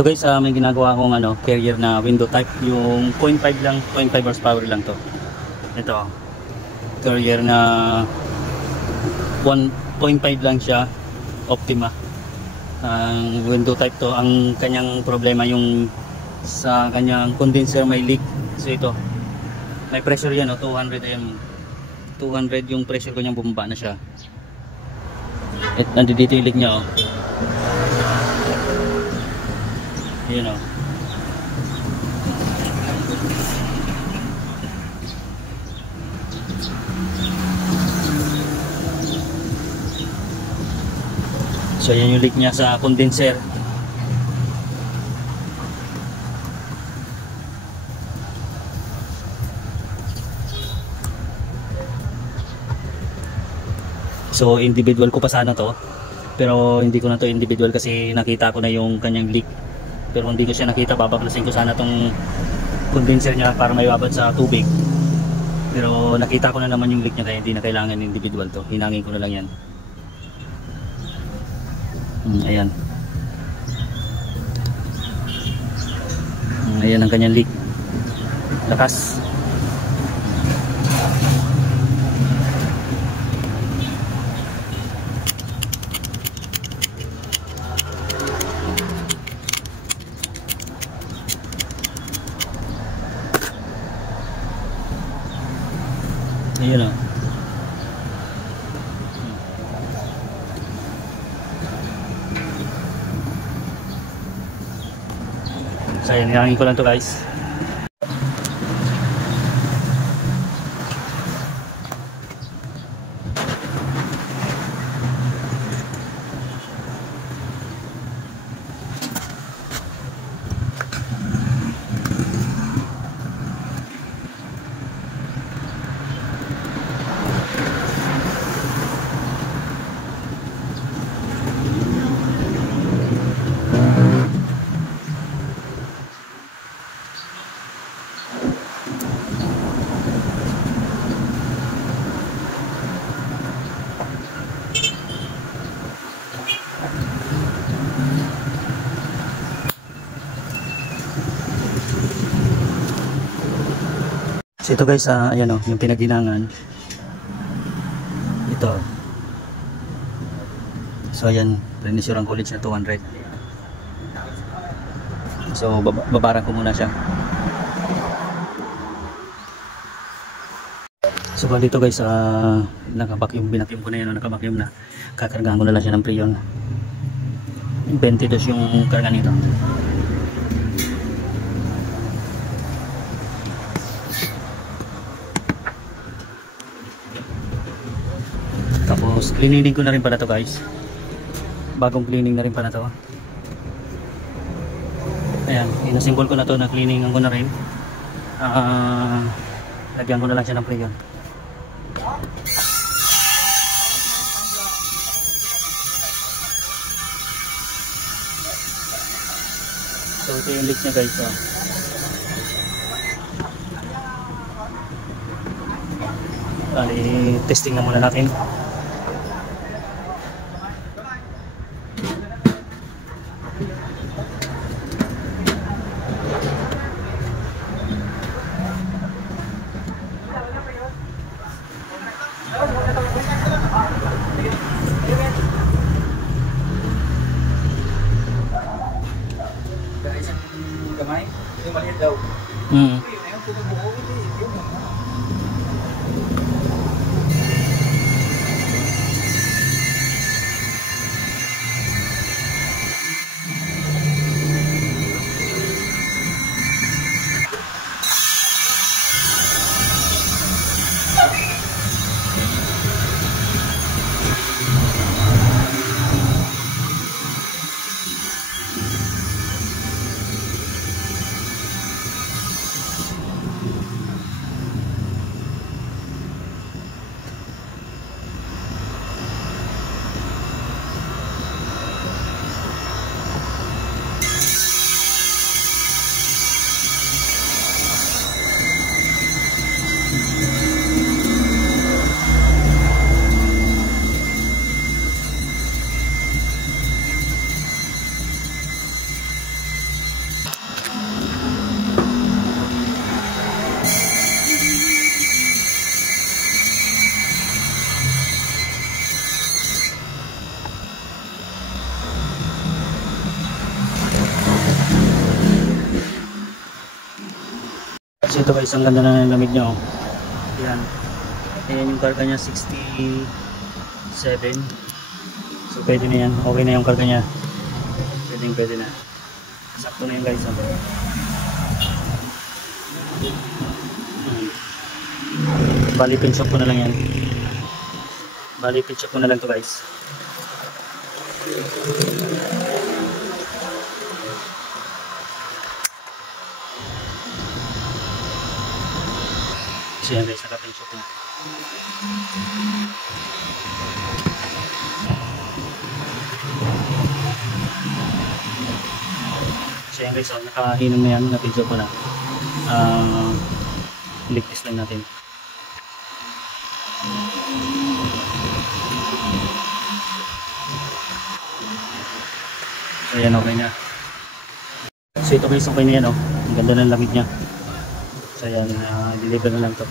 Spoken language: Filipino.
Ito guys, may ginagawa akong carrier na window type, yung 0.5 lang, 0.5 horsepower lang to. Ito, carrier na 1.5 lang siya, Optima. Ang window type to, ang kanyang problema yung sa kanyang condenser may leak. So ito, may pressure yan, 200 mm. 200 yung pressure ko niyang bumaba na siya. At nandito yung leak niya, oh. Yun, oh. So yan yung leak niya sa condenser. So individual ko pa sana to, pero hindi ko na to individual kasi nakita ko na yung kanyang leak. Pero hindi ko siya nakita, babaklasin ko sana tong condenser niya para may babad sa tubig. Pero nakita ko na naman yung leak niya, kaya hindi na kailangan individual to. Hinangin ko na lang yan. Ayan. Ayan ang kanyang leak. Lakas. Ayan, oh. So ayan, nilangin ko lang to guys. So ito guys, ayan, oh, yung pinaghinangan ito. So ayan, Renaissance College na 200. So babaran ko muna siya. So dito guys, binakyum ko na yun, nakabakyum na. Kakargahan ko na lang siya ng Freon. 22 yung karga nito. Tapos cleaning ko na rin pala to guys. Bagong cleaning na rin pala to. Ayan, inasimbol ko na to, na cleaningan ko na rin. Lagyan ko na lang siya ng Freon. So ito yung leak niya guys, oh. Testing na muna natin. Gamay, yung maliit daw. So ito guys, ang ganda na ng lamig niya oh. Yan. Ayan yung karga niya, 67. So pwede na yan, okay na yung karga niya. Pwede na. Sakto na yun guys. Bali pinchok ko na lang yan. Bali pinchok ko na lang to guys. So yan guys, nakapinchok na. So yan guys, nakahinom na yan, napinchok ko na. Ligtis lang natin. So yan, okay na. So ito guys, okay na yan oh. Ang ganda ng lamig niya. So yan, deliver na lang to.